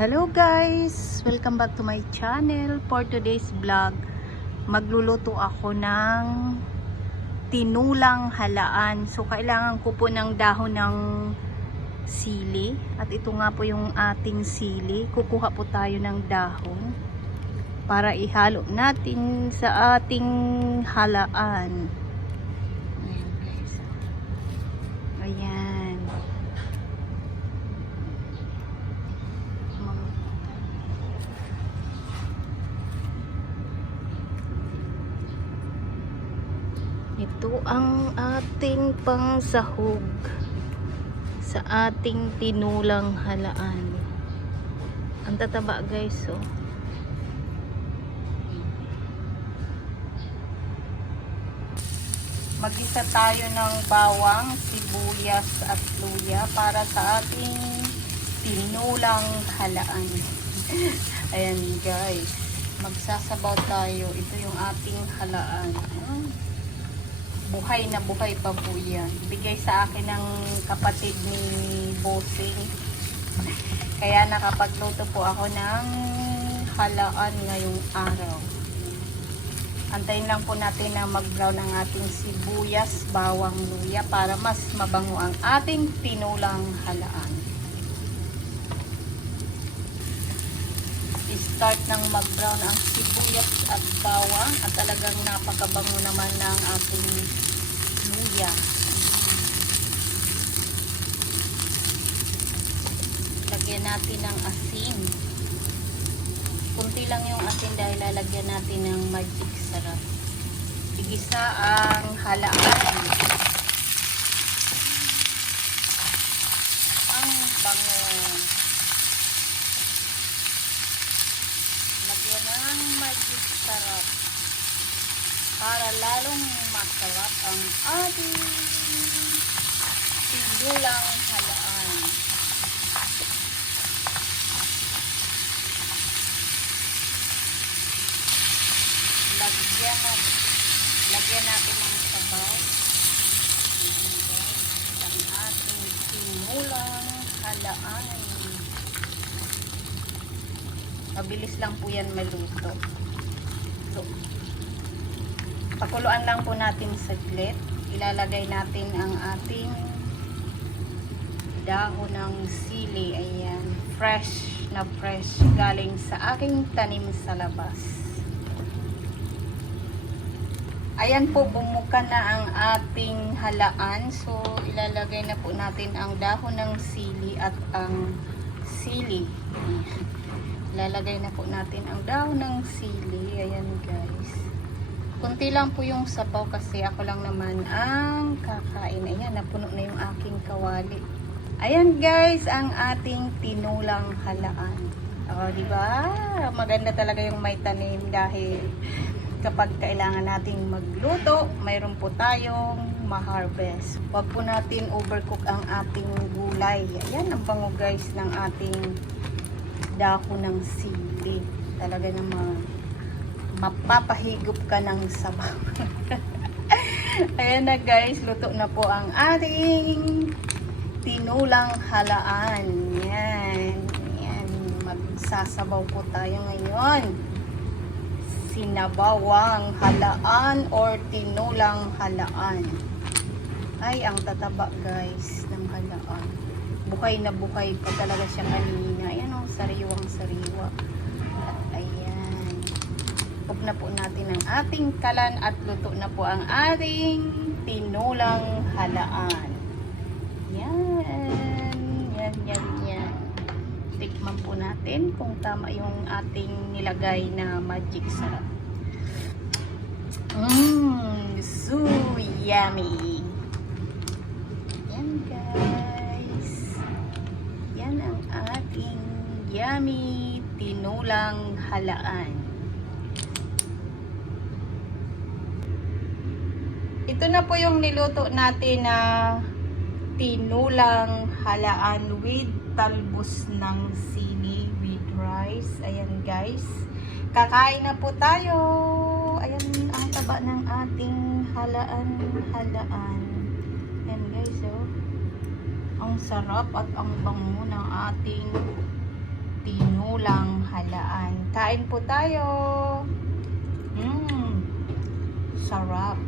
Hello guys! Welcome back to my channel. For today's vlog, magluluto ako ng tinulang halaan. So, kailangan ko po ng dahon ng sili. At ito nga po yung ating sili. Kukuha po tayo ng dahon para ihalo natin sa ating halaan. Ayan guys. Ayan. Mga- Ito ang ating pangsahog sa ating tinulang halaan. Ang tataba guys, oh. Magisa tayo ng bawang, sibuyas at luya para sa ating tinulang halaan. Ayan guys, magsasabaw tayo. Ito yung ating halaan. Ah, Buhay na buhay pa po yan. Bigay sa akin ng kapatid ni Bossing. Kaya nakapagluto po ako ng halaan ngayong araw. Antayin lang po natin na mag-brown ang ating sibuyas, bawang, luya para mas mabango ang ating tinulang halaan. I-start ng mag-brown ang sibuyas at bawang at talagang napakabango naman ng ating luya. Lagyan natin ng asin. Kunti lang yung asin dahil lalagyan natin ng magic sarap. Igisa ang halaan. Ang bango. Lagyan ng magic sarap. Para lalong masarap ang ating tinulang halaan. lagyan na lagyan natin ng sabaw ang ating tinulang halaan mabilis lang po yan maluto. So, pakuluan lang po natin saglit. Ilalagay natin ang ating dahon ng sili. Ayan fresh na fresh. Galing sa aking tanim sa labas. Ayan po, bumuka na ang ating halaan. So, ilalagay na po natin ang dahon ng sili at ang sili. Ilalagay na po natin ang dahon ng sili. Ayan guys. Kunti lang po yung sabaw kasi ako lang naman ang kakain. Ayan, napuno na yung aking kawali. Ayan guys, ang ating tinulang halaan. O, di ba? Maganda talaga yung may tanim dahil kapag kailangan nating magluto, mayroon po tayong ma-harvest. Huwag po natin overcook ang ating gulay. Ayan, ang bango guys ng ating dako ng sili. Talaga naman mapapahigop ka ng sabaw. Ayan na guys, luto na po ang ating tinulang halaan. Yan. Yan. Magsasabaw po tayo ngayon sinabawang halaan or tinulang halaan. Ay, ang tataba guys ng halaan. Buhay na buhay pa talaga siya kanina. Ayan sariwang sariwa. At ayan. Huwag na po natin ang ating kalan at luto na po ang ating tinulang halaan. Yan. Yan, yan, yan tikman po natin kung tama yung ating nilagay na magic sarap. Mmm, so yummy. Yan guys. Yan ang ating yummy tinulang halaan. Ito na po yung niluto natin na tinulang halaan with talbos ng sili with rice. Ayan guys. Kakain na po tayo. Ayan ang taba ng ating halaan halaan. Ayan guys oh. Ang sarap at ang bango ng ating tinulang halaan. Kain po tayo. Mmm. Sarap.